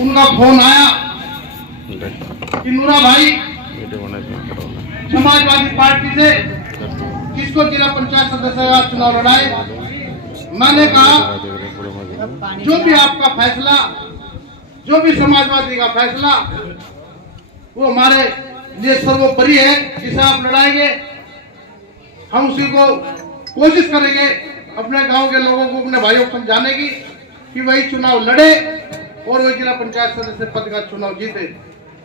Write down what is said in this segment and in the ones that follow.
उनका फोन आया कि नूरा भाई समाजवादी पार्टी से किसको जिला पंचायत सदस्य का चुनाव लड़ाए। मैंने कहा जो भी आपका फैसला, जो भी समाजवादी का फैसला, वो हमारे लिए सर्वोपरि है। जिसे आप लड़ाएंगे हम उसी को कोशिश करेंगे अपने गांव के लोगों को, अपने भाइयों को समझाने की कि वही चुनाव लड़े और वही जिला पंचायत सदस्य पद का चुनाव जीते।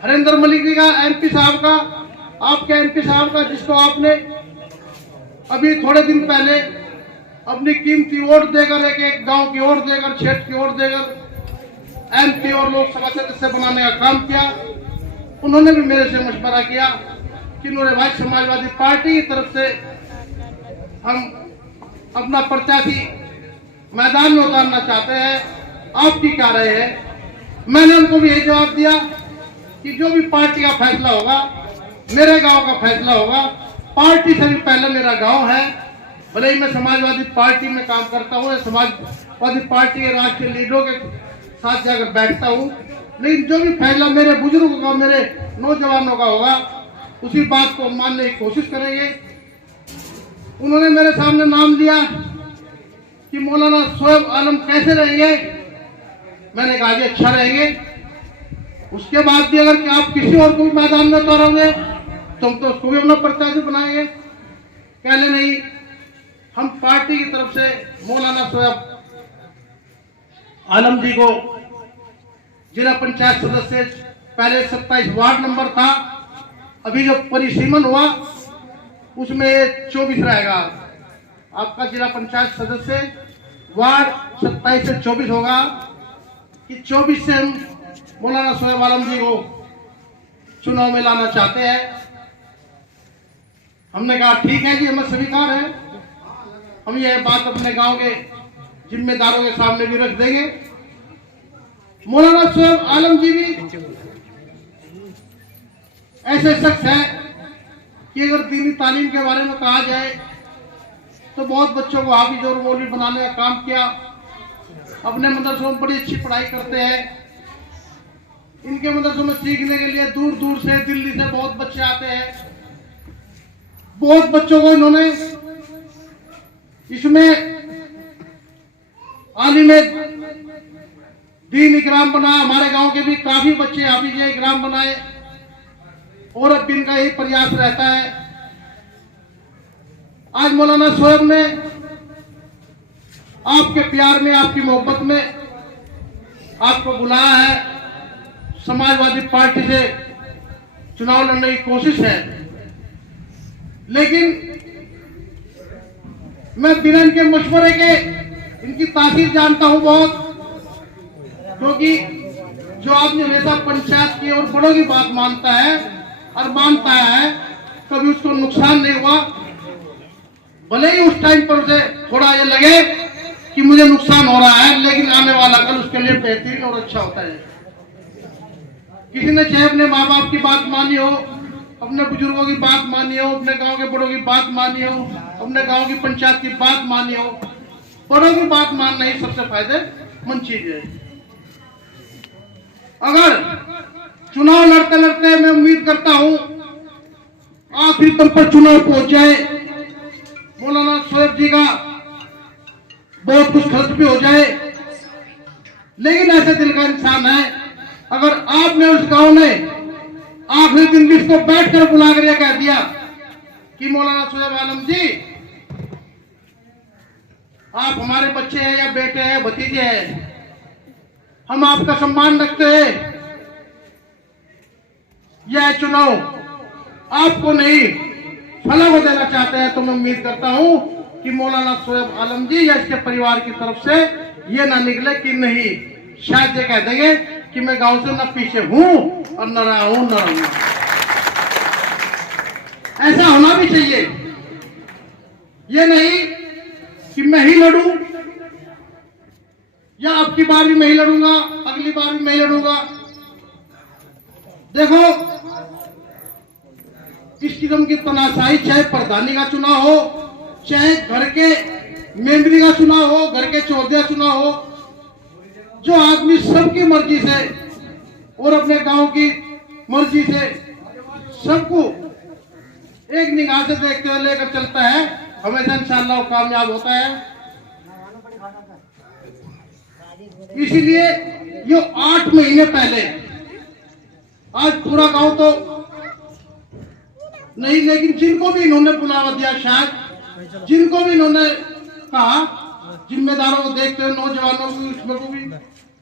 हरेंद्र मलिक जी का, एमपी साहब का, आपके एमपी साहब का, जिसको आपने अभी थोड़े दिन पहले अपनी कीमती वोट देकर, एक गांव की वोट देकर, क्षेत्र की वोट देकर एमपी और लोकसभा सदस्य बनाने का काम किया। उन्होंने भी मेरे से मशवरा किया कि नूरे भाई समाजवादी पार्टी की तरफ से हम अपना प्रत्याशी मैदान में उतारना चाहते हैं, आपकी क्या राय है। मैंने उनको भी यही जवाब दिया कि जो भी पार्टी का फैसला होगा, मेरे गांव का फैसला होगा। पार्टी से भी पहले मेरा गांव है। भले ही मैं समाजवादी पार्टी में काम करता हूँ, समाजवादी पार्टी के राष्ट्रीय लीडरों के साथ जाकर बैठता हूँ, लेकिन जो भी फैसला मेरे बुजुर्गों का, मेरे नौजवानों का होगा, उसी बात को मानने की कोशिश करेंगे। उन्होंने मेरे सामने नाम दिया कि मौलाना शोएब आलम कैसे रहेंगे। मैंने कहा जी अच्छा रहेंगे। उसके बाद भी अगर कि आप किसी और को भी मैदान में उतारोगे तो हम तो उसको भी अपना प्रत्याशी बनाएंगे। कहने नहीं, हम पार्टी की तरफ से मौलाना शोएब आलम जी को जिला पंचायत सदस्य, पहले 27 वार्ड नंबर था, अभी जो परिसीमन हुआ उसमें 24 रहेगा। आपका जिला पंचायत सदस्य वार्ड 27 से 24 होगा कि 24 से हम मौलाना शोएब आलम जी को चुनाव में लाना चाहते हैं। हमने कहा ठीक है जी, हमें स्वीकार है। हम यह बात अपने गांव के जिम्मेदारों के सामने भी रख देंगे। मौलाना शोएब आलम जी भी ऐसे शख्स है कि अगर दीनी तालीम के बारे में कहा जाए तो बहुत बच्चों को हाफिज और मौलवी बनाने का काम किया। अपने मदरसों में बड़ी अच्छी पढ़ाई करते हैं। इनके मदरसों में सीखने के लिए दूर दूर से, दिल्ली से बहुत बच्चे आते हैं। बहुत बच्चों को इन्होंने इसमें आलिम दीन इकराम बनाया। हमारे गांव के भी काफी बच्चे हाफिज इकराम बनाए और अब इनका यही प्रयास रहता है। आज मौलाना शोएब ने आपके प्यार में, आपकी मोहब्बत में आपको बुलाया है। समाजवादी पार्टी से चुनाव लड़ने की कोशिश है, लेकिन मैं बिना इनके मशवरे के इनकी तासीर जानता हूं बहुत, क्योंकि जो आदमी हमेशा पंचायत की और बड़ों की बात मानता है और मानता है, कभी उसको नुकसान नहीं हुआ। भले ही उस टाइम पर उसे थोड़ा ये लगे कि मुझे नुकसान हो रहा है, लेकिन आने वाला कल उसके लिए बेहतरीन और अच्छा होता है। किसी ने चाहे अपने माँ बाप की बात मानी हो, अपने बुजुर्गों की बात मानी हो, अपने गांव के बड़ों की बात मानी हो, अपने गांव की पंचायत की बात मानी हो, बड़ों की बात मानना ही सबसे फायदेमंद चीज है। अगर चुनाव लड़ते लड़ते मैं उम्मीद करता हूं आखिरी तक पर चुनाव पहुंच जाए, मौलाना शोएब जी का बहुत कुछ खर्च भी हो जाए, लेकिन ऐसे दिल का इंसान है। अगर आपने उस गांव में आखिरी दिन भी इसको बैठकर बुलाकर यह कह दिया कि मौलाना शोएब आलम जी, आप हमारे बच्चे हैं या बेटे हैं, भतीजे हैं, हम आपका सम्मान रखते हैं, यह चुनाव आपको नहीं फला को देना चाहते हैं, तो मैं उम्मीद करता हूं कि मौलाना शोएब आलम जी या इसके परिवार की तरफ से ये ना निकले कि नहीं, शायद ये कह देंगे कि मैं गांव से न पीछे हूं और न रहा हूं न रहूंगा। ऐसा होना भी चाहिए। ये नहीं कि मैं ही लड़ूं या अब की बार भी मैं ही लड़ूंगा, अगली बार भी मैं ही लड़ूंगा। देखो, इस किस्म की तनाशाही, चाहे प्रधानी का चुनाव हो, चाहे घर के मेंबरी का चुनाव हो, घर के चौधरी का चुनाव हो, जो आदमी सबकी मर्जी से और अपने गांव की मर्जी से सबको एक निगाह से देखते हुए लेकर चलता है, हमेशा इंशाअल्लाह कामयाब होता है। इसीलिए ये 8 महीने पहले, आज पूरा गांव तो नहीं, लेकिन जिनको भी इन्होंने बुलावा दिया, शायद जिनको भी इन्होंने कहा, जिम्मेदारों को देखते हुए, नौजवानों को, उसमें को भी,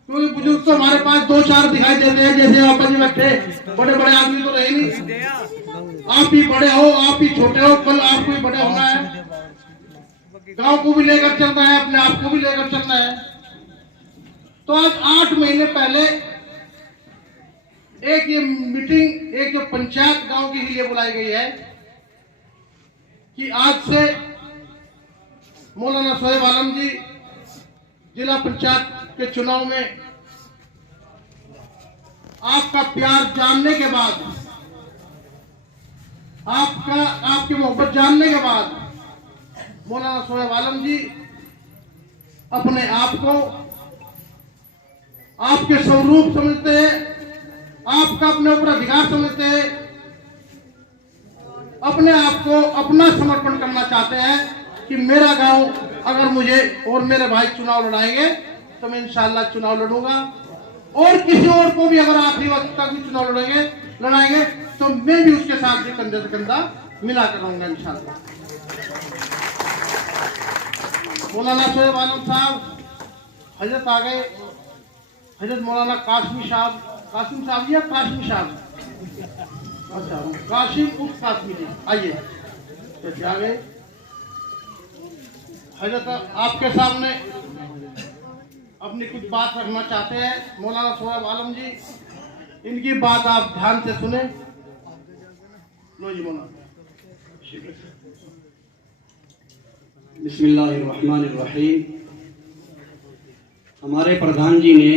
क्योंकि बुजुर्ग तो हमारे पास 2-4 दिखाई देते हैं, जैसे आप जी बैठे, बड़े बड़े आदमी तो रहे नहीं। आप भी बड़े हो, आप भी छोटे हो, कल आपको भी बड़े होना है। गांव को भी लेकर चलना है, अपने आप को भी लेकर चलना है। तो आज 8 महीने पहले एक ये मीटिंग, एक जो पंचायत गांव के लिए बुलाई गई है कि आज से मौलाना शोएब आलम जी जिला पंचायत के चुनाव में आपका प्यार जानने के बाद, आपकी मोहब्बत जानने के बाद मौलाना शोएब आलम जी अपने आप को आपके स्वरूप समझते हैं, आपका अपने ऊपर अधिकार समझते हैं, अपने आप को अपना समर्पण करना चाहते हैं कि मेरा गांव अगर मुझे और मेरे भाई चुनाव लड़ाएंगे तो मैं इंशाअल्लाह चुनाव लड़ूंगा, और किसी और को भी अगर आखिरी वक्त तक भी चुनाव लड़ाएंगे तो मैं भी उसके साथ भी कंधे से कंधा मिला कर रहूंगा इंशाअल्लाह। मौलाना शोएब आलम साहब हजरत आ गए, हजरत मौलाना कासिम साहब या कासिम साहब, अच्छा कासिम उस कासिमी जी, आइए कैसे आ गए। हजरत आपके सामने अपनी कुछ बात रखना चाहते हैं मौलाना शोएब आलम जी, इनकी बात आप ध्यान से सुने। लो जी मौलाना। बिस्मिल्लाहिर्रहमानिर्रहीम। हमारे प्रधान जी ने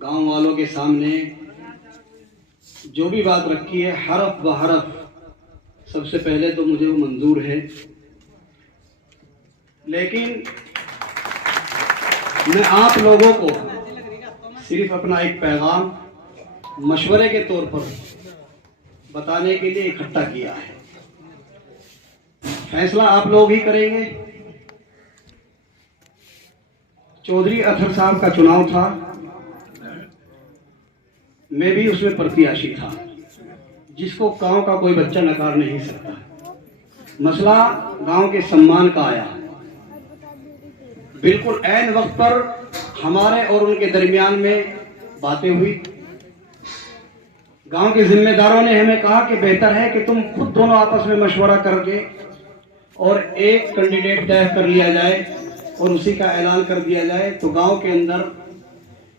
गांव वालों के सामने जो भी बात रखी है, हरफ ब हरफ सबसे पहले तो मुझे वो मंजूर है, लेकिन मैं आप लोगों को सिर्फ अपना एक पैगाम मशवरे के तौर पर बताने के लिए इकट्ठा किया है। फैसला आप लोग ही करेंगे। चौधरी अतहर साहब का चुनाव था, मैं भी उसमें प्रत्याशी था, जिसको गांव का कोई बच्चा नकार नहीं सकता। मसला गांव के सम्मान का आया, बिल्कुल ऐन वक्त पर हमारे और उनके दरमियान में बातें हुई। गांव के जिम्मेदारों ने हमें कहा कि बेहतर है कि तुम खुद दोनों आपस में मशवरा करके और एक कैंडिडेट तय कर लिया जाए और उसी का ऐलान कर दिया जाए, तो गांव के अंदर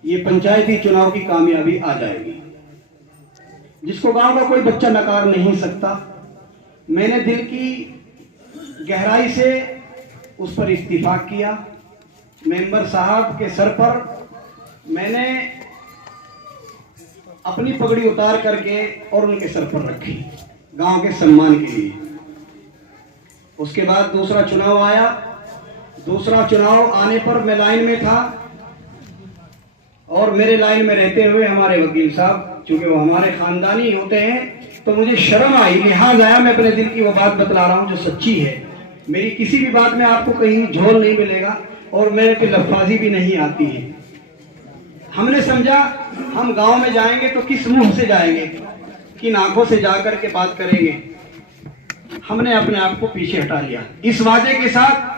ये पंचायती चुनाव की कामयाबी आ जाएगी, जिसको गांव का कोई बच्चा नकार नहीं सकता। मैंने दिल की गहराई से उस पर इत्तिफाक किया। मेंबर साहब के सर पर मैंने अपनी पगड़ी उतार करके और उनके सर पर रखी, गांव के सम्मान के लिए। उसके बाद दूसरा चुनाव आया। दूसरा चुनाव आने पर मैं लाइन में था, और मेरे लाइन में रहते हुए हमारे वकील साहब, चूंकि वो हमारे खानदानी होते हैं, तो मुझे शर्म आई, लिहाज आया, मैं अपने दिल की वो बात बतला रहा हूं जो सच्ची है। मेरी किसी भी बात में आपको कहीं झोल नहीं मिलेगा, और मेरे पे लफ्फाजी भी नहीं आती है। हमने समझा हम गांव में जाएंगे तो किस मुंह से जाएंगे, किन आंखों से जाकर के बात करेंगे। हमने अपने आप को पीछे हटा लिया, इस वादे के साथ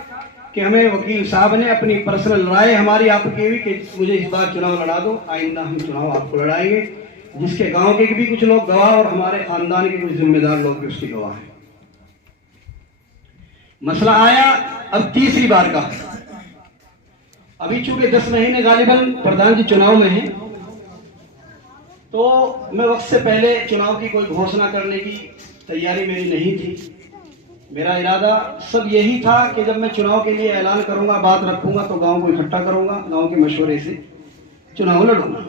कि हमें वकील साहब ने अपनी पर्सनल राय हमारी आपकी हुई कि मुझे इस बार चुनाव लड़ा दो, आइंदा हम चुनाव आपको लड़ाएंगे, जिसके गांव के भी कुछ लोग गवाह और हमारे खानदान के कुछ जिम्मेदार लोग भी उसके गवाह हैं। मसला आया अब तीसरी बार का। अभी चूंकि 10 महीने गालिबन प्रधान जी चुनाव में हैं, तो मैं वक्त से पहले चुनाव की कोई घोषणा करने की तैयारी मेरी नहीं थी। मेरा इरादा सब यही था कि जब मैं चुनाव के लिए ऐलान करूंगा, बात रखूंगा, तो गांव को इकट्ठा करूंगा, गांव के मशवरे से चुनाव लड़ूंगा।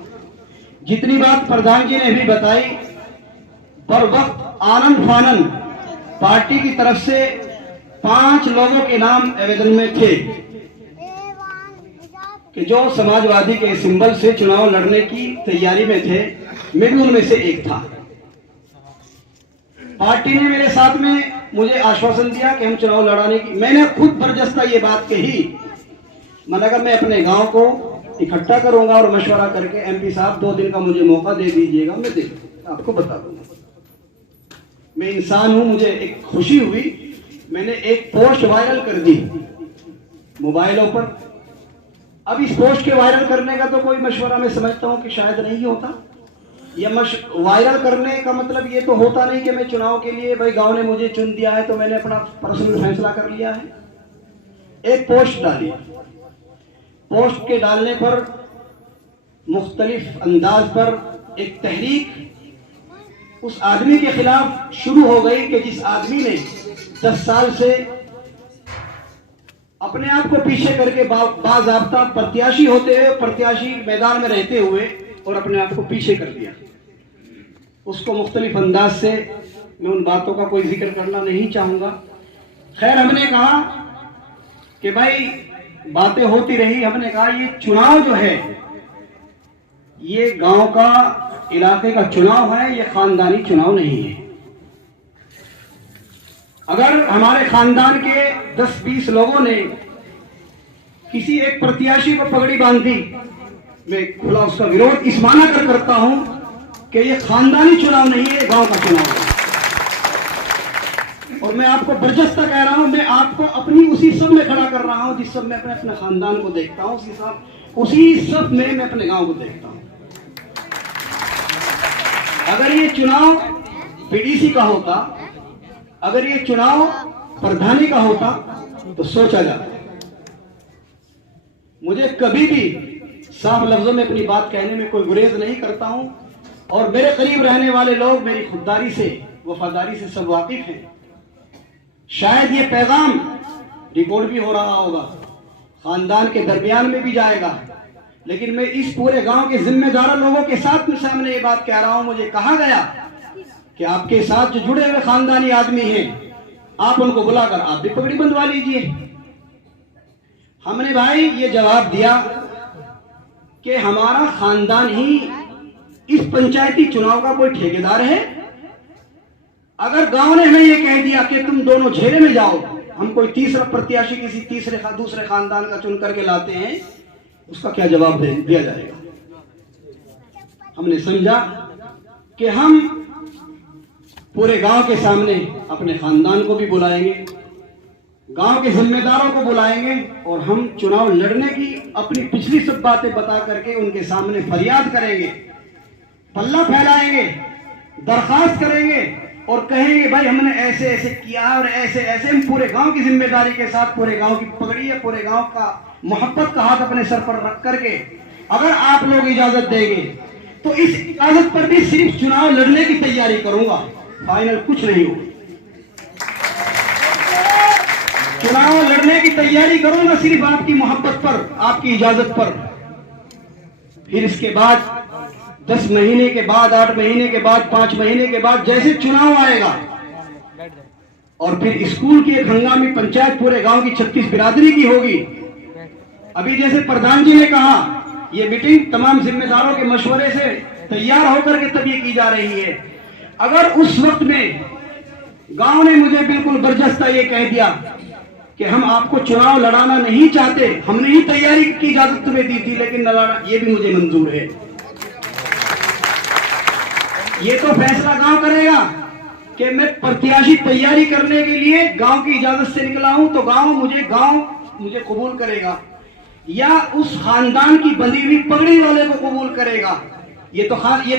जितनी बात प्रधान जी ने भी बताई, पर वक्त आनंद फानन पार्टी की तरफ से 5 लोगों के नाम आवेदन में थे कि जो समाजवादी के सिंबल से चुनाव लड़ने की तैयारी में थे, मैं भी उनमें से एक था। पार्टी ने मेरे साथ में मुझे आश्वासन दिया कि हम चुनाव लड़ाने की, मैंने खुद बरजस्ता ये बात कही, मैंने कहा मैं अपने गांव को इकट्ठा करूंगा और मशवरा करके एमपी साहब 2 दिन का मुझे मौका दे दीजिएगा, मैं आपको बता दूंगा। मैं इंसान हूं, मुझे एक खुशी हुई, मैंने एक पोस्ट वायरल कर दी मोबाइलों पर। अब इस पोस्ट के वायरल करने का तो कोई मशवरा मैं समझता हूं कि शायद नहीं होता। यह वायरल करने का मतलब ये तो होता नहीं कि मैं चुनाव के लिए, भाई गांव ने मुझे चुन दिया है तो मैंने अपना पर्सनल फैसला कर लिया है। एक पोस्ट डाली, पोस्ट के डालने पर मुख्तलिफ अंदाज पर एक तहरीक उस आदमी के खिलाफ शुरू हो गई कि जिस आदमी ने 10 साल से अपने आप को पीछे करके बाज़ाब्ता प्रत्याशी होते हुए, प्रत्याशी मैदान में रहते हुए और अपने आप को पीछे कर दिया, उसको मुख्तलिफ अंदाज से, मैं उन बातों का कोई जिक्र करना नहीं चाहूंगा। खैर, हमने कहा कि भाई बातें होती रही, हमने कहा ये चुनाव जो है ये गांव का, इलाके का चुनाव है, ये खानदानी चुनाव नहीं है। अगर हमारे खानदान के 10-20 लोगों ने किसी एक प्रत्याशी को पगड़ी बांध दी, मैं खुला उसका विरोध इस माना कर करता हूं कि ये खानदानी चुनाव नहीं है, गांव का चुनाव है। और मैं आपको बरजस्ता कह रहा हूं, मैं आपको अपनी उसी सब में खड़ा कर रहा हूं जिस सब में अपने खानदान को देखता हूं, उसी सब में मैं अपने गांव को देखता हूं। अगर ये चुनाव पीडीसी का होता, अगर ये चुनाव प्रधानी का होता तो सोचा जाता। मुझे कभी भी साफ लफ्जों में अपनी बात कहने में कोई गुरेज नहीं करता हूं, और मेरे करीब रहने वाले लोग मेरी खुददारी से, वफादारी से सब वाकिफ हैं। शायद ये पैगाम रिकॉर्ड भी हो रहा होगा, खानदान के दरमियान में भी जाएगा, लेकिन मैं इस पूरे गांव के जिम्मेदार लोगों के साथ में सामने ये बात कह रहा हूं। मुझे कहा गया कि आपके साथ जो जुड़े हुए खानदानी आदमी हैं, आप उनको बुलाकर आप भी पगड़ी बंधवा लीजिए। हमने भाई ये जवाब दिया कि हमारा खानदान ही इस पंचायती चुनाव का कोई ठेकेदार है। अगर गांव ने हमें ये कह दिया कि तुम दोनों घेरे में जाओ, हम कोई तीसरा प्रत्याशी किसी दूसरे खानदान का चुन करके लाते हैं, उसका क्या जवाब दिया जाएगा। हमने समझा कि हम पूरे गांव के सामने अपने खानदान को भी बुलाएंगे, गांव के जिम्मेदारों को बुलाएंगे, और हम चुनाव लड़ने की अपनी पिछली सब बातें बता करके उनके सामने फरियाद करेंगे, पल्ला फैलाएंगे, दरखास्त करेंगे और कहेंगे भाई हमने ऐसे ऐसे किया और ऐसे ऐसे। हम पूरे गांव की जिम्मेदारी के साथ, पूरे गांव की पगड़ी है, पूरे गांव का मोहब्बत का हाथ अपने सर पर रख करके, अगर आप लोग इजाजत देंगे तो इस इजाजत पर भी सिर्फ चुनाव लड़ने की तैयारी करूंगा, फाइनल कुछ नहीं होगा। चुनाव लड़ने की तैयारी करूंगा सिर्फ आपकी मोहब्बत पर, आपकी इजाजत पर। फिर इसके बाद 10 महीने के बाद, 8 महीने के बाद, 5 महीने के बाद जैसे चुनाव आएगा, और फिर स्कूल की एक हंगामी पंचायत पूरे गांव की 36 बिरादरी की होगी। अभी जैसे प्रधान जी ने कहा, ये मीटिंग तमाम जिम्मेदारों के मशवरे से तैयार होकर के तब ये की जा रही है। अगर उस वक्त में गांव ने मुझे बिल्कुल बरजस्ता ये कह दिया कि हम आपको चुनाव लड़ाना नहीं चाहते, हमने ही तैयारी की इजाजत तुम्हें दी थी लेकिन न लड़ा, ये भी मुझे मंजूर है। ये तो फैसला गांव करेगा कि मैं प्रत्याशी तैयारी करने के लिए गांव की इजाजत से निकला हूं, तो गांव मुझे कबूल करेगा या उस खानदान की बंधी हुई पगड़ी वाले को कबूल करेगा। ये तो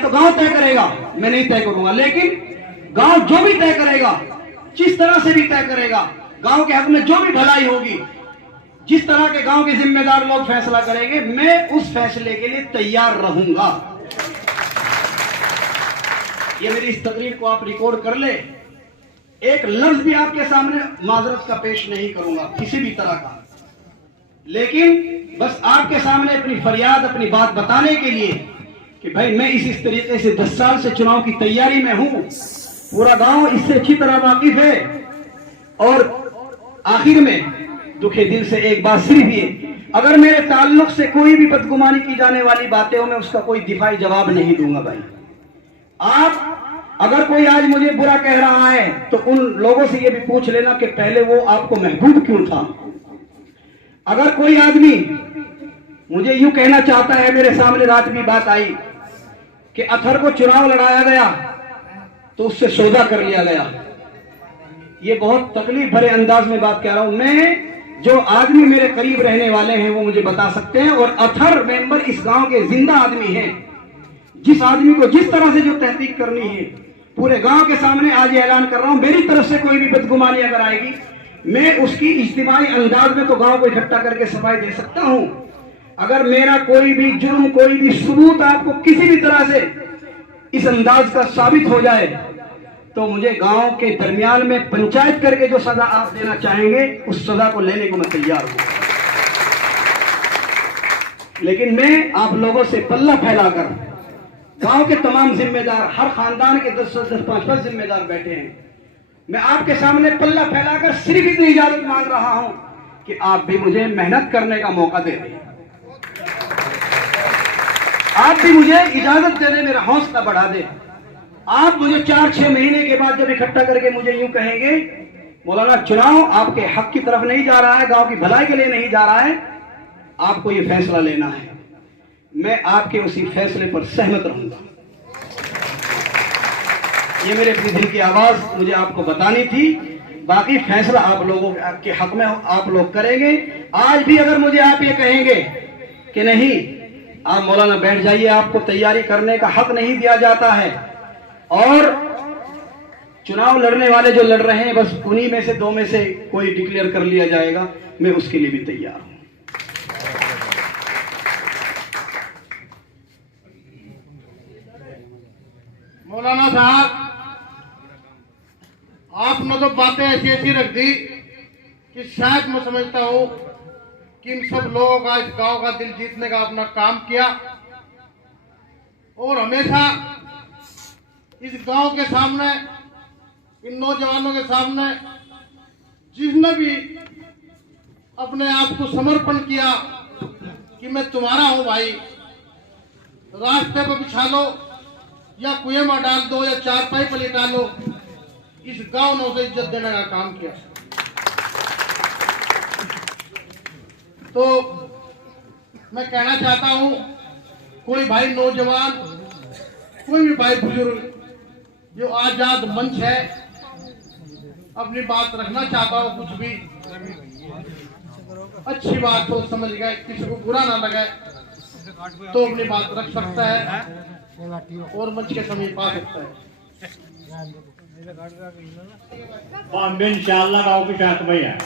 गांव तय करेगा, मैं नहीं तय करूंगा। लेकिन गांव जो भी तय करेगा, जिस तरह से भी तय करेगा, गांव के हक में जो भी भलाई होगी, जिस तरह के गांव के जिम्मेदार लोग फैसला करेंगे, मैं उस फैसले के लिए तैयार रहूंगा। ये मेरी इस तकरीर को आप रिकॉर्ड कर ले। एक लफ्ज भी आपके सामने माजरत का पेश नहीं करूंगा किसी भी तरह का, लेकिन बस आपके सामने अपनी फरियाद, अपनी बात बताने के लिए कि भाई मैं इस तरीके से 10 साल से चुनाव की तैयारी में हूं, पूरा गांव इससे अच्छी तरह वाकिफ है। और आखिर में दुखे दिल से एक बात सिर्फ ये अगर मेरे ताल्लुक से कोई भी बदगुमानी की जाने वाली बातें हो, मैं उसका कोई दिफाई जवाब नहीं दूंगा भाई। आप अगर कोई आज मुझे बुरा कह रहा है तो उन लोगों से ये भी पूछ लेना कि पहले वो आपको महबूब क्यों था। अगर कोई आदमी मुझे यूं कहना चाहता है, मेरे सामने रात भी बात आई कि अथर को चुनाव लड़ाया गया तो उससे सौदा कर लिया गया, ये बहुत तकलीफ भरे अंदाज में बात कह रहा हूं मैं। जो आदमी मेरे करीब रहने वाले हैं वो मुझे बता सकते हैं, और अथर मेंबर इस गांव के जिंदा आदमी हैं। जिस आदमी को जिस तरह से जो तहकीक करनी है पूरे गांव के सामने आज ये ऐलान कर रहा हूं, मेरी तरफ से कोई भी बदगुमानी अगर आएगी मैं उसकी इज्तिमाई अंदाज में तो गांव को इकट्ठा करके सफाई दे सकता हूं। अगर मेरा कोई भी जुर्म, कोई भी सबूत आपको किसी भी तरह से इस अंदाज का साबित हो जाए तो मुझे गांव के दरमियान में पंचायत करके जो सजा आप देना चाहेंगे उस सजा को लेने को मैं तैयार हूं। लेकिन मैं आप लोगों से पल्ला फैलाकर, गांव के तमाम जिम्मेदार, हर खानदान के 10-10, 5-5 जिम्मेदार बैठे हैं, मैं आपके सामने पल्ला फैलाकर सिर्फ इतनी इजाजत मांग रहा हूं कि आप भी मुझे मेहनत करने का मौका दे दें, आप भी मुझे इजाजत दे दें, मेरा हौसला बढ़ा दें। आप मुझे 4-6 महीने के बाद जब इकट्ठा करके मुझे यूं कहेंगे मौलाना चुनाव आपके हक की तरफ नहीं जा रहा है, गांव की भलाई के लिए नहीं जा रहा है, आपको ये फैसला लेना है, मैं आपके उसी फैसले पर सहमत रहूंगा। ये मेरे अपने दिल की आवाज मुझे आपको बतानी थी। बाकी फैसला आप लोगों के हक में आप लोग करेंगे। आज भी अगर मुझे आप ये कहेंगे कि नहीं आप मौलाना बैठ जाइए, आपको तैयारी करने का हक नहीं दिया जाता है, और चुनाव लड़ने वाले जो लड़ रहे हैं बस उन्हीं में से 2 में से कोई डिक्लेयर कर लिया जाएगा, मैं उसके लिए भी तैयार हूं। मौलाना साहब, आपने तो बातें ऐसी ऐसी रख दी कि शायद मैं समझता हूं कि इन सब लोगों का, इस गांव का दिल जीतने का अपना काम किया, और हमेशा इस गांव के सामने, इन नौजवानों के सामने जिसने भी अपने आप को समर्पण किया कि मैं तुम्हारा हूं भाई, रास्ते पर बिछा लो या कुएं में डाल दो या चारपाई पर लिटा लो, इस गांव ने उसे इज्जत देने का काम किया। तो मैं कहना चाहता हूं, कोई भाई नौजवान, कोई भी भाई बुजुर्ग जो आजाद मंच है, अपनी बात रखना चाहता हो, कुछ भी अच्छी बात हो, समझ गए, किसी को बुरा ना लगे तो अपनी बात रख सकता है और मंच के समीप आ सकता है। इंशाअल्लाह गाँव के साथ में है।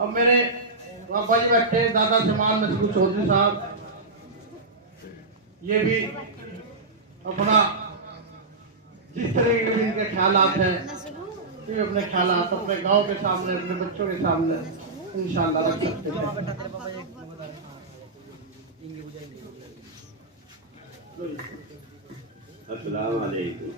अब मेरे बाबा जी बैठे, दादा समान मशहूर चौधरी साहब, ये भी अपना जिस तरह के इनके ख्यालात हैं, ये अपने ख्यालात अपने गांव के सामने, अपने बच्चों के सामने इंशाअल्लाह रख सकते हैं। अस्सलाम वालेकुम।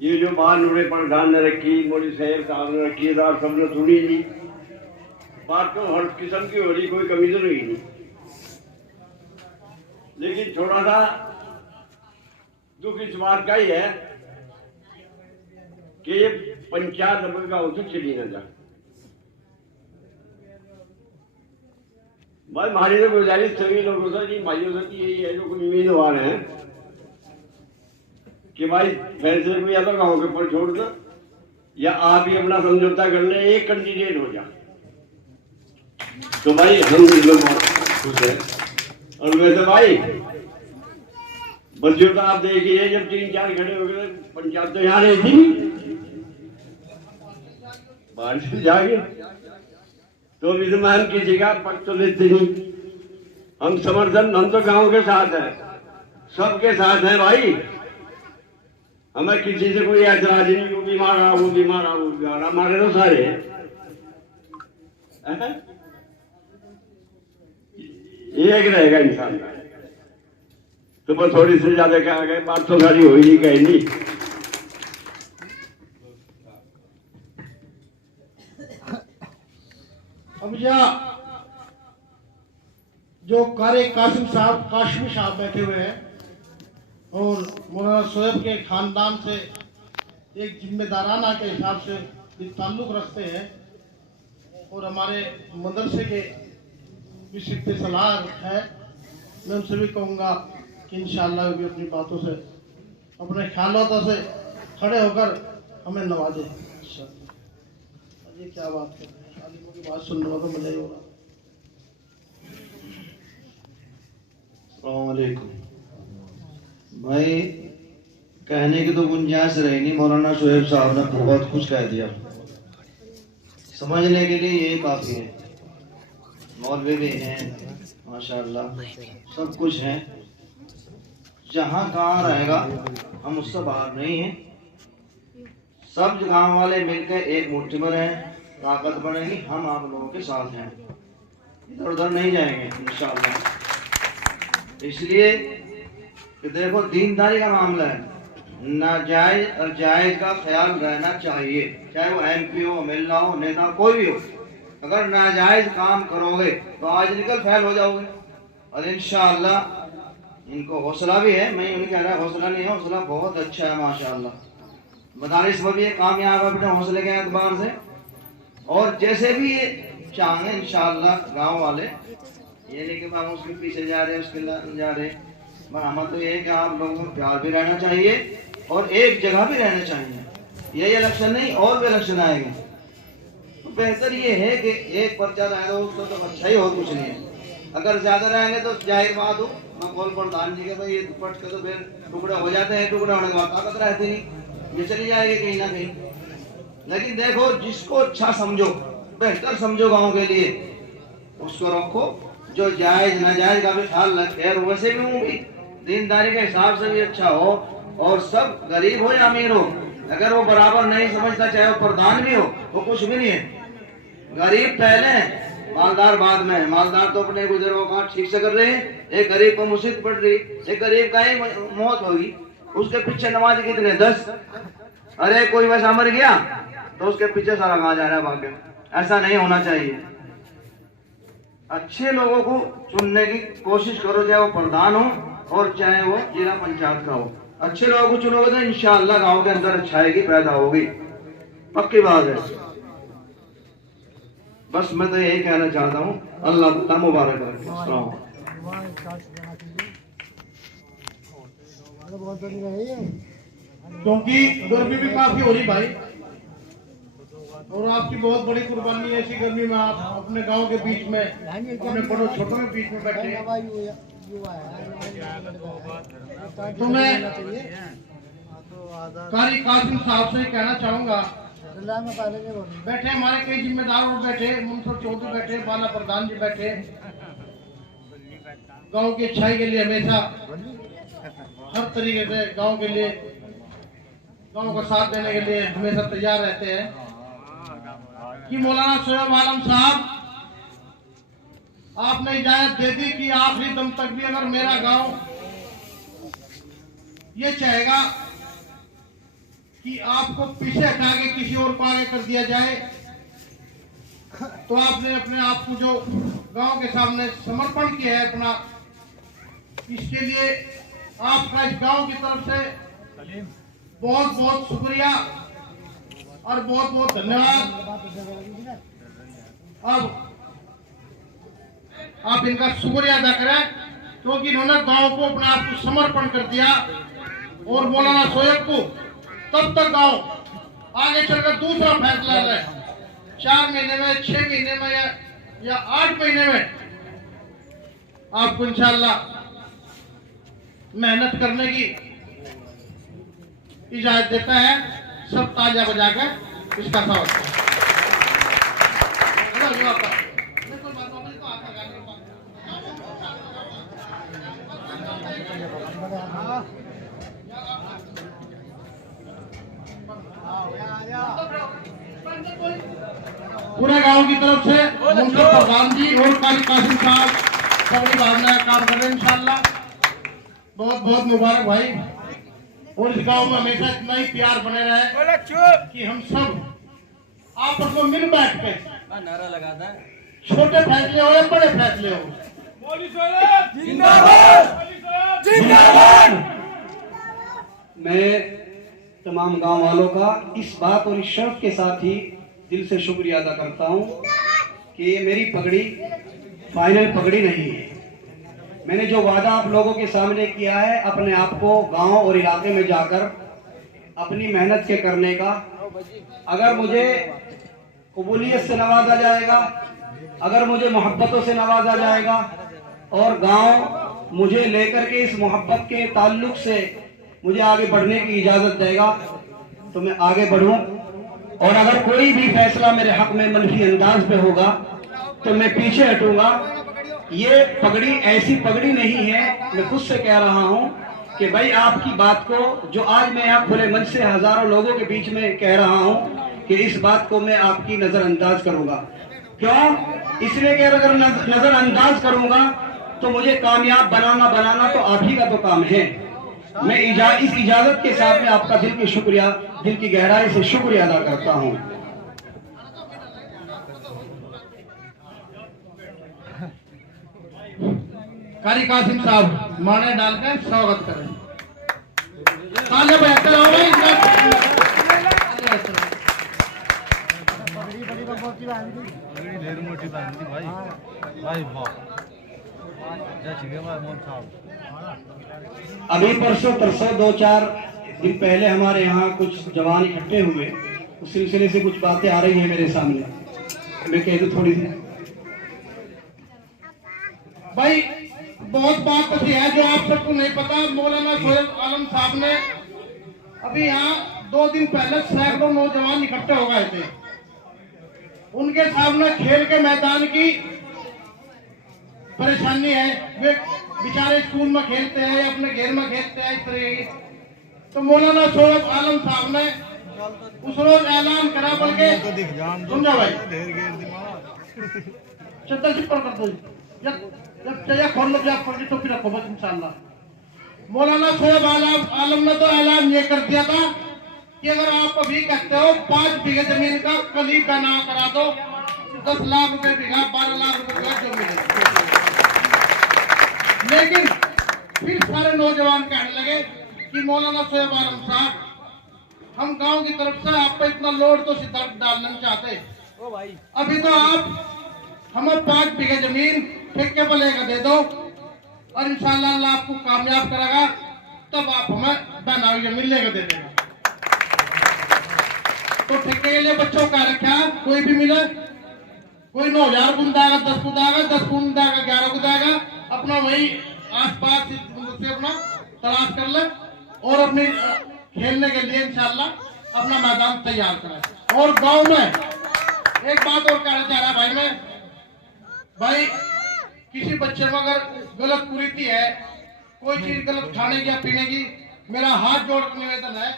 ये जो बात नूरे प्रधान ने रखी, मोदी शहर साहब ने रखी, रात सबने सुनी जी, बात तो हर किस्म की हो रही, कोई कमी तो नहीं। लेकिन थोड़ा सा दुख इस बात का ही है कि ये पंचायत नंबर का उसे चली न जा। भाई हमारी तो गुजारिश सभी लोगों से, जी भाइयों से यही है जो उम्मीदवार हैं कि भाई फैसले को या तो गाँव के ऊपर छोड़ दो या आप ही अपना समझौता कर ले, एक कैंडिडेट हो जा। तो भाई हम लोग खुश है। और वैसे भाई बच्चों का आप देखिए, जब 3-4 खड़े हो गए, पंचायत तो यहाँ रही थी, बारिश से जागे तो विद्यमान किसी का पक्ष तो लेते नहीं। हम समर्थन, हम तो गांव के साथ हैं, सबके साथ हैं भाई, हमें किसी से कोई ऐतराज नहीं, वो बीमार आ, वो बीमार आ, वो बीमार, हमारे तो सारे एक रहेगा इंसान का। तो मैं थोड़ी सी ज्यादा क्या गए, बात तो सारी हो ही नहीं, कहीं नहीं। अब यहाँ जो कारी कासिम साहब काशमी साहब बैठे हुए हैं और मौलाना शोएब के खानदान से एक जिम्मेदाराना के हिसाब से भी ताल्लुक रखते हैं और हमारे मदरसे के भी सिद्ध सलाह है। मैं उनसे भी कहूँगा कि इंशाअल्लाह भी अपनी बातों से, अपने ख्यालों से खड़े होकर हमें नवाजे। ये क्या बात कर रहे हैं, आलिमों की बात सुनने में तो मजा ही हो रहा। अस्सलाम वालेकुम भाई, कहने की तो गुंजाइश रही नहीं, मौलाना शोएब साहब ने बहुत कुछ कह दिया, समझने के लिए यही काफी है। मौलवी भी हैं माशाअल्लाह, सब कुछ है। जहाँ कहाँ रहेगा, हम उससे बाहर नहीं हैं। सब गांव वाले मिलकर एक मुट्ठी में रहें, ताकत बढ़ेगी। हम आप लोगों के साथ हैं, इधर उधर नहीं जाएंगे इंशाअल्लाह। इसलिए कि देखो, दीनदारी का मामला है, नाजायज और जायज का ख्याल रहना चाहिए। चाहे वो MP हो, MLA हो, नेता कोई भी हो, अगर नाजायज काम करोगे तो आज निकल फैल हो जाओगे। और इंशाअल्लाह इनको हौसला भी है, मैं उन्हें कह रहा हौसला नहीं है, हौसला बहुत अच्छा है माशाअल्लाह। मदारिस में भी कामयाब है अपने हौसले के एतबार से। और जैसे भी ये चाहें इंशाअल्लाह गाँव वाले, ये नहीं कि हम उसके पीछे जा रहे हैं, उसके जा रहे, पर हमें तो ये है कि आप लोगों को प्यार भी रहना चाहिए और एक जगह भी रहना चाहिए। यही इलेक्शन नहीं, और भी इलेक्शन आएंगे, तो बेहतर ये है कि एक पर्चा रहे तो उसको तो अच्छा ही, और कुछ नहीं है। अगर ज्यादा रहेंगे तो जाहिर बात हो, मैं बोल प्रधान जी के भाई ये दुपट के तो फिर टुकड़े हो जाते हैं, टुकड़े होने के बाद ताकत रहती नहीं, ये चली जाएगी कहीं ना कहीं। लेकिन देखो, जिसको अच्छा समझो, बेहतर समझो गाँव के लिए, उसको रखो। जो जायज नाजायज का भी ख्याल रखे, वैसे भी हूँ भी दीनदारी के हिसाब से भी अच्छा हो, और सब गरीब हो या अमीर हो, अगर वो बराबर नहीं समझता, चाहे वो प्रधान भी हो, वो कुछ भी नहीं है। गरीब पहले, मालदार बाद में। मालदार तो अपने गुजरों का ठीक से कर रहे हैं, एक गरीब को मुसीबत पड़ रही, एक गरीब का ही मौत होगी, उसके पीछे नमाज कितने 10। अरे कोई वैसा मर गया तो उसके पीछे सारा कहा जा रहा है भाग्य। ऐसा नहीं होना चाहिए। अच्छे लोगों को चुनने की कोशिश करो, चाहे वो प्रधान हो और चाहे वो जिला पंचायत का हो। अच्छे लोगों को चुनोगे तो इंशाअल्लाह गांव के अंदर अच्छाई की पैदा होगी, पक्की बात है। बस मैं तो यही कहना चाहता हूँ, अल्लाह ताला मुबारक रखे। क्योंकि गर्मी भी काफी हो रही भाई, और आपकी बहुत बड़ी कुर्बानी है। ऐसी गर्मी में आप अपने गांव के बीच में, अपने बड़ों छोटों के बीच में बैठे। तो मैं कारी कासिम साहब से कहना चाहूंगा, बैठे हमारे कई जिम्मेदार लोग बैठे, मुंसफ चौधरी बैठे, बाला प्रधान जी बैठे, गांव की अच्छाई के लिए हमेशा हर तरीके से गांव के लिए, गांव का साथ देने के लिए हमेशा तैयार रहते हैं। कि मौलाना शोएब आलम साहब, आपने इजाजत दे दी कि आखिरी दम तक भी अगर मेरा गांव ये चाहेगा कि आपको पीछे हटा के किसी और को आगे कर दिया जाए, तो आपने अपने आप को जो गांव के सामने समर्पण किया है अपना, इसके लिए आपका इस गांव की तरफ से बहुत बहुत शुक्रिया और बहुत बहुत धन्यवाद। अब आप इनका शुक्रिया अदा करें, क्योंकि इन्होंने गांव को अपने आप को समर्पण कर दिया। और मौलाना शोएब को तब तक गांव आगे चलकर दूसरा फैसला ले, 4 महीने में, 6 महीने में या 8 महीने में आपको इंशाअल्लाह मेहनत करने की इजाजत देता है। सब ताजा बजाकर इसका स्वागत करें। पूरे गांव की तरफ से मुंसफ प्रधान जी और कारी कासिम साहब सबकी भावना काम कर रहे हैं इंशाअल्लाह। बहुत बहुत मुबारक भाई, और इस गांव में हमेशा इतना ही प्यार बने रहे कि हम सब आपस में मिल बैठ के नारा लगाता है, छोटे फैसले हो या बड़े फैसले हो, मैं तमाम गांव वालों का इस बात और इस शर्त के साथ ही दिल से शुक्रिया अदा करता हूं कि ये मेरी पगड़ी फाइनल पगड़ी नहीं है। मैंने जो वादा आप लोगों के सामने किया है अपने आप को गांव और इलाके में जाकर अपनी मेहनत के करने का, अगर मुझे कबूलियत से नवाजा जाएगा, अगर मुझे मोहब्बतों से नवाजा जाएगा और गांव मुझे लेकर के इस मोहब्बत के ताल्लुक से मुझे आगे बढ़ने की इजाजत देगा तो मैं आगे बढ़ूं, और अगर कोई भी फैसला मेरे हक में मनफी अंदाज पे होगा तो मैं पीछे हटूंगा। ये पगड़ी ऐसी पगड़ी नहीं है, मैं खुद से कह रहा हूं कि भाई आपकी बात को जो आज मैं यहाँ खुले मन से हजारों लोगों के बीच में कह रहा हूं कि इस बात को मैं आपकी नजरअंदाज करूंगा। क्यों? इसलिए कि अगर नजरअंदाज करूंगा तो मुझे कामयाब बनाना तो आप ही का तो काम है। मैं इस इजाजत के साथ में आपका दिल की गहराई से शुक्रिया अदा करता हूं। कारी कासिम साहब माने डालकर स्वागत करें। तालियां बजाते रहो भाई। ढेर मोटी बांधी भाई, भाई वाह, जय श्री राम। अभी परसों 2-4 दिन पहले हमारे यहाँ कुछ जवान इकट्ठे हुए, उस सिलसिले से कुछ बातें आ रही हैं मेरे सामने, मैं कह दूं थोड़ी सी। भाई बहुत बात ऐसी है जो आप सबको नहीं पता। मौलाना सोहेब आलम साहब ने अभी यहाँ 2 दिन पहले सैकड़ों नौजवान इकट्ठे हो गए थे। उनके सामने खेल के मैदान की परेशानी है, वे बेचारे स्कूल में खेलते हैं या अपने घर में खेलते हैं इस तरह की। तो मौलाना सोहेब आलम साहब ने उस रोज ऐलान करा, बल्कि समझो भाई चद्दर से कर दो, जब चाहिए खोल लो, आप पकड़ी टोपी रखो बस इंशाल्लाह। मौलाना सोहेब आलम ने तो ऐलान ये कर दिया था कि अगर आप अभी कहते हो 5 बीघे जमीन का कली का नाम करा दो, 10 लाख रुपए बीघा, 12 लाख रुपए बीघा जो मिले। लेकिन फिर सारे नौजवान कहने लगे कि मौलाना सोहेब आलम साहब, हम गांव की तरफ से आपको इतना लोड तो सीधा डालना नहीं चाहते। अभी तो आप हमें 5 बीघे जमीन ठेके पर लेकर दे दो और इंशाल्लाह अल्लाह आपको कामयाब करेगा, तब आप हमें बनाई जमीन लेकर दे देगा। तो ठेके के लिए बच्चों का रखा, कोई भी मिले, कोई 9,000 गुण देगा, 10 गुण देगा, 10 गुण देगा, 11 गुण देगा, अपना वही आसपास से अपना तलाश कर ले और अपनी खेलने के लिए इंशाल्लाह अपना मैदान तैयार करें। और गांव में एक बात और कहना चाह रहा भाई, मैं भाई किसी बच्चे में अगर गलत कुरीति है, कोई चीज गलत खाने की या पीने की, मेरा हाथ जोड़कर निवेदन है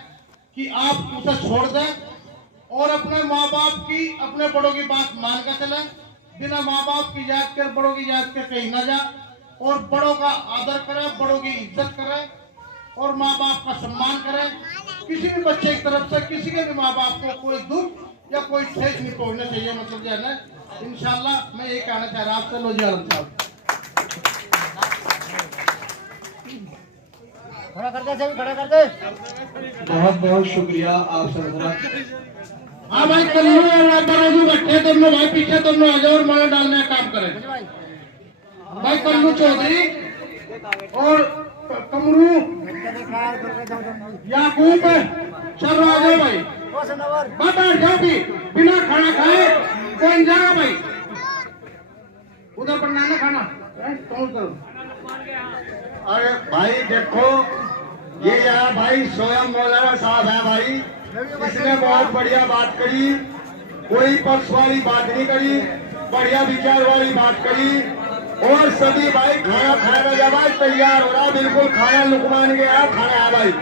कि आप उसे छोड़ दें और अपने माँ बाप की, अपने बड़ों की बात मान कर चले, बिना माँ बाप की इजाजत के, बड़ों की इजाजत के कहीं न जा, और बड़ों का आदर करें, बड़ों की इज्जत करें और माँ बाप का सम्मान करें। किसी भी बच्चे की तरफ से किसी के भी माँ बाप को कोई दुख या कोई ठेस नहीं पहुंचना चाहिए, मतलब जो है ना, इंशाल्लाह मैं ये कहना चाह रहा आपसे। लो जी आलम साहब खड़ा कर दे, खड़ा कर दे। बहुत बहुत शुक्रिया आप सबका। हाँ भाई, कल्लू और बाजू बैठे दोनों भाई, पीछे दोनों आ जाओ और माला डालने का काम करें। भाई कल्लू चौधरी और कमरू याकूब सब आ जाओ भाई, बैठ जाओ भी, बिना खाना खाए कौन जाएगा भाई, उधर पर ना खाना कौन करो। अरे भाई देखो, ये यहाँ भाई स्वयं मौलाना साहब है भाई, इसने बहुत बढ़िया बात करी, कोई पक्ष वाली बात नहीं करी, बढ़िया विचार वाली बात करी। और सभी भाई खाना खाने का भाई तैयार हो रहा, बिल्कुल खाना लुकमान के यहाँ खाना है भाई,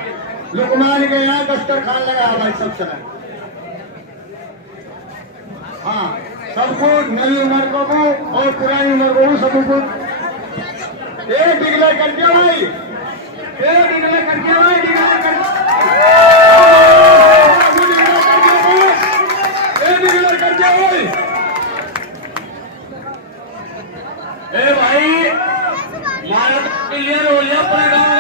लुकमान के यहाँ दस्तरखान लगा है भाई सब तरह। हाँ, सबको नई उम्र को और पुरानी उम्र को सबको एक डिक्लेयर कर दिया भाई, डिक्लेयर कर दिया भाई, डिक्लेयर कर दिया भाई। ए भाई मारा क्लियर हो लिया पूरे गाँव